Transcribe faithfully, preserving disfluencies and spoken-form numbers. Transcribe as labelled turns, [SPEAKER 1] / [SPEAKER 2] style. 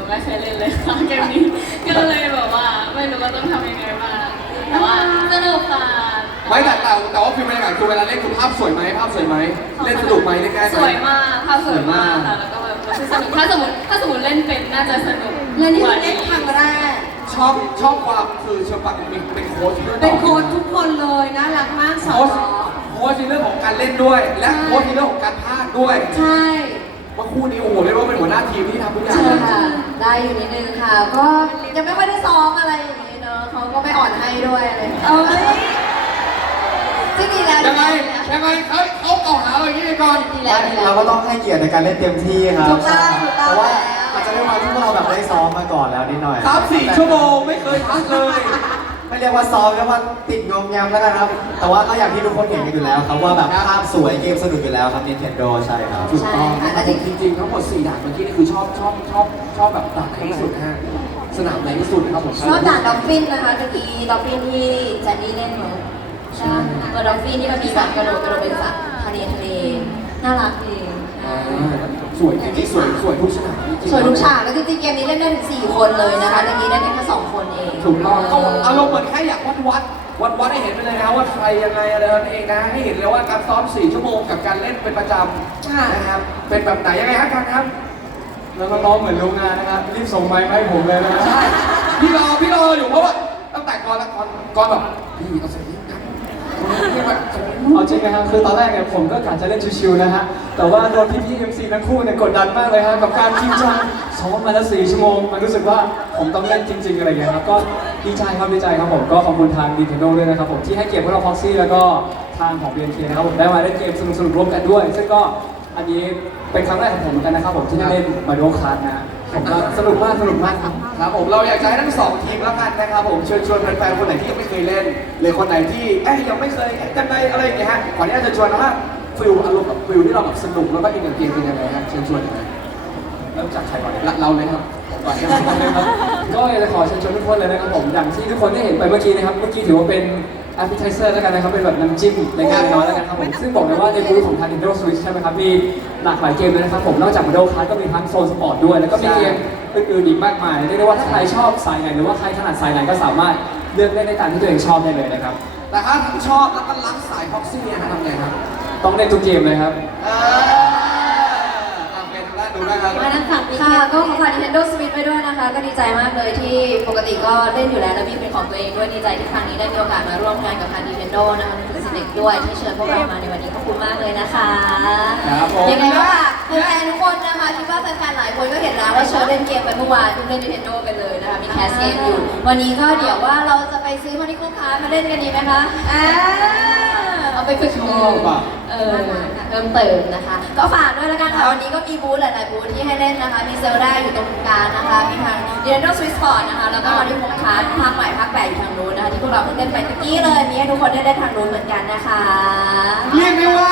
[SPEAKER 1] ไม่เคยเล่นเลยค่ะเกมนี้ก็เลยแบบว่าไม่รู้ว่าต้องทำยังไงบ้างแต่ว่าสนุกค่ะ
[SPEAKER 2] ไม่แต่แต่แต่ว่าฟิล์มบรรยากาศคือเวลาเล่นคือภาพสวยไหมภาพสวยไหมเล่นสนุกไหมเล่นง่ายไหม
[SPEAKER 1] สวยมากภาพสวยมากค่ะแล้วก็แบบรู้สึกสนุกถ้าสมมติถ้าสมมติเล่นเป็นน่าจะสนุก
[SPEAKER 3] เล่นที่เล่นครั้งแรก
[SPEAKER 2] ชอบชอบความคือเชอปังเป็นเป็นโค้ชด้วย
[SPEAKER 3] เป็นโค้ชทุกคนเลยน่ารักมากสอ
[SPEAKER 2] โค้ช
[SPEAKER 3] น
[SPEAKER 2] โค้ชในเรื่องของการเล่นด้วย และโค้ชในเรื่องของการพากย์ด้วย
[SPEAKER 3] ใช่
[SPEAKER 2] ว่าคู่นี้โอ้โหเรียกว่าเป็นหัวหน้าทีมที่ทำทุกอย่าง
[SPEAKER 3] ใช่ค่ะได้อยู่นิดนึงค่ะ ก็ยังไม่ค่อยได้ซ้อมอะไรอย่างนี้เนอะเขาก็ไม่อ่อนให้ด้วยอะไรอย่างเงี้ยเอ้ยจริงๆแล้ว
[SPEAKER 2] ยังไงยังไงเฮ้ยเขาเกล่าวหาเราอย่างนี้ไปก่อน
[SPEAKER 3] ดีแล้วดีแล้ว
[SPEAKER 4] เราก็ต้องให้เกียรติในการเล่นเต็มที่ครับ
[SPEAKER 3] ถูกต้องถูกต้อง
[SPEAKER 4] แต่ว่า
[SPEAKER 3] แล้ว
[SPEAKER 4] อาจจะด้วยความที่พวกเราแบบได้ซ้อมมาก่อนแล้วนิดหน่อย
[SPEAKER 2] สามสี่ชั่วโมงไม่เคยพักเลย
[SPEAKER 4] ไม่เรียกว่าซ้อมเรียกว่าติดงอมแงมแล้วกันครับ แต่ว่าก็อย่างที่ทุกคนเห็นกันอยู่แล้วครับว่าแบบภาพสวยเกมสนุกอยู่แล้วครับ Nintendo ใช่ครับ
[SPEAKER 2] ถูกต้องนะครับจริงๆทั้งหมดสี่ด่านเมื่อกี้นี่คือชอบชอบชอบชอบแบบด่านไหนที่สุดฮะสนามไหนที่สุดนะครับผม
[SPEAKER 3] ชอบด่านดอลฟินนะคะเมื่อกี้ดอลฟินที่แจนนี่เล่นเหมือนใช่ตัวดอลฟินที่มันมีแบบกระโดดกระโดดเป็นสัตว์ทะเลทะเลน่ารักดี
[SPEAKER 2] อ่าสวยจริงๆสวยสวยทุกสนามจริงๆ
[SPEAKER 3] ส่วนทุกฉากแล้วจริงๆเกมนี้เล่นได้ถึงสี่คนเลยนะคะเมื่อกี้ได้แค่สองคนเอง
[SPEAKER 2] ถูกต้องก็อารมณ์เหมือนแค่อยากวัดวัดวัดวัดให้เห็นไปเลยนะว่าใครยังไงอะไรนั่นเองนะให้เห็นเลยว่าการซ้อมสี่ชั่วโมงกับการเล่นเป็นประจำนะครับเป็นแบบไหนยังไงฮะการครับ
[SPEAKER 4] แล้วน้องๆเหมือนโรงงานนะครับรีบส่งไมค์มาให้ผมเลยนะ
[SPEAKER 2] ใช่พี่รอพี่รออยู่เพราะว่าตั้งแต่ก่อนละก่อนก่อนแบบพี่เอาส่งนี้กันพี่แบบส่งนี้
[SPEAKER 4] เอาจริงนะครับคือตอนแรกเนี่ยผมก็กะจะเล่นชิวๆนะฮะแต่ว่าโดนพี่ๆ เอ็ม ซี ทั้งคู่เนี่ยกดดันมากเลยฮะกับการจริงจังซ้อมมาแล้วสี่ชั่วโมงมันรู้สึกว่าผมต้องเล่นจริงๆอะไรอย่างเงี้ยครับก็ดีใจครับดีใจครับผมก็ขอบคุณทาง Nintendo ด้วยนะครับผมที่ให้เกียรติพวกเรา Foxy แล้วก็ทางของ บี เอ็น เค นะครับผมได้มาเล่นเกมสนุกๆร่วมกันด้วย ซึ่งก็อันนี้เป็นครั้งแรกของผมเหมือนกันนะครับผมที่ได้เล่นมาริโอคาร์ทนะผมก็สนุกมากสนุกมากครับ
[SPEAKER 2] ครับผมเราอยากจะให้ทั้งสองทีมแล้วกันนะครับผมเชิญชวนแฟนๆคนไหนที่ยังไม่เคยเล่นหรือคนไหนที่เอ้ยยังไม่เคยเอ๊ะกันได้อะไรอย่างเงี้ยฮะขออนุญาตเชิญชวนนะว่าฟิลอารมณ์แบบฟิลที่เราแบบสนุกแล้วก็อินกับเกมเป็นยังไงฮะเชิญชวนหน่อยเริ่มจากใครก่อนละเราเลยครับก่อนครับ
[SPEAKER 4] ก็อยากจะขอเชิญชวนทุกคนเลยนะครับผมอย่างที่ทุกคนได้เห็นไปเมื่อกี้นะครับเมื่อกี้ถือว่าเป็น appetizer แล้วกันนะครับเป็นแบบน้ำจิ้มในการน้อยแล้วกันครับผมซึ่งบอกเลยว่าในบูธของทาง Nintendo Switch ใช่ไหมครับมีหลากหลายเกมเลยนะครับผมนอกจาก Mario Kart ก็มีทั้งโซนสปอร์ตด้วยแล้วก็มีเกมอื่นๆอีกมากมายเรียกได้ว่าถ้าใครชอบสายไหนหรือว่าใครถนัดสายไหนก็สามารถเลือกเล่นได้ตามที่ตัวเองชอบได้เลยนะครับ
[SPEAKER 2] แต่ถ้าทั้งชอบแล้วก็รักสายพ็อกซี่เนี่ยทำไงครับ
[SPEAKER 4] ต้องเล่นทุกเกมเลยครับ
[SPEAKER 2] เออเอาเป็นแรกดูนะครับ
[SPEAKER 3] มาทั้งฝั่งค่ะก็ขอฝาก Nintendo Switch ไว้ด้วยนะคะ ก็ดีใจมากเลยที่ปกติก็เล่นอยู่แล้วแล้วมีเป็นของตัวเองด้วยดีใจที่ครั้งนี้ได้มีโอกาสมาร่วมงานกับทาง Nintendo นะคะในถึงสิเด็กด้วยที่เชิญพวกเรามาในวันนี้ขอบคุณมากเลยนะคะ
[SPEAKER 2] ครับผม
[SPEAKER 3] ยังไงก็แฟนๆทุกคนนะคะคิดว่าแฟนๆหลายคนก็เห็นแล้วว่าเชิญเล่นเกมไปเมื่อวานเล่น Nintendo ไปเลยนะคะมีแคสเกมอยู่ วันนี้ก็เดี๋ยวว่าเราจะไปซื้อมาที่คุ้มค่ามาเล่นกันดีไหมคะอ่าเอาไปฝึกมือเออเพิ่มเติมนะคะ ก็ฝากด้วยแล้วกันค่ะวันนี้ก็มีบูธหลายๆบูธที่ให้เล่นนะคะ มีเซลได้อยู่ตรงกลางนะคะ มีทาง Nintendo Switch Sport นะคะ แล้วก็มาที่คุ้มค่าภาคใหม่ภาคแปดอยู่ทางนู้นนะคะที่พวกเราเพิ่งเล่นไปเมื่อกี้เลย มีให้ทุกคนได้เล่นทางนู้นเหมือนกันนะคะ
[SPEAKER 2] เรียกได้ว่า